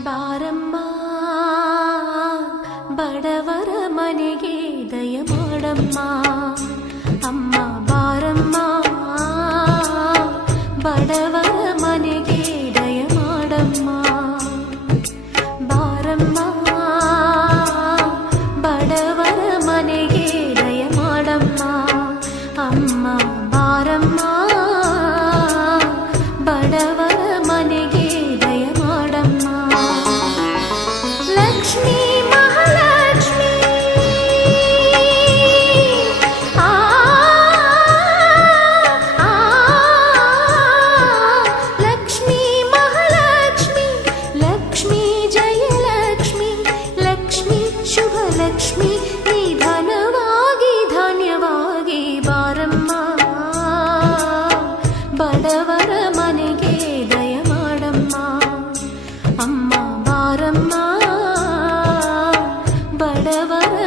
ಬಾರಮ್ಮ ಬಡವರ ಮನೆಗೆ ದಯ ಮಾಡಮ್ಮ ಅಮ್ಮ ಬಾರಮ್ಮ ಬಡವರ ಮನೆಗೆ ದಯ ಮಾಡಮ್ಮ ಬಾರಮ್ಮ ಬಡವರ ಮನೆಗೆ ದಯ ಮಾಡಮ್ಮ ಅಮ್ಮ ಬಾರಮ್ಮ ಬಡವರ ಮನೆಗೆ ದಯ ಮಾಡಮ್ಮ ಲಕ್ಷ್ಮೀ ಮಹಾಲಕ್ಷ್ಮೀ ಲಕ್ಷ್ಮೀ ಮಹಾಲಕ್ಷ್ಮಿ ಲಕ್ಷ್ಮೀ ಜಯಲಕ್ಷ್ಮಿ ಲಕ್ಷ್ಮೀ ಶುಭ ಲಕ್ಷ್ಮಿ ನಿಧನವಾಗಿ ಧಾನ್ಯವಾಗಿ ಬಾರಮ್ಮ ಬಡವರ ಮನೆಗೆ ದಯ ಮಾಡಮ್ಮ ಅಮ್ಮ ಬಾರಮ್ಮ ಬಡವರ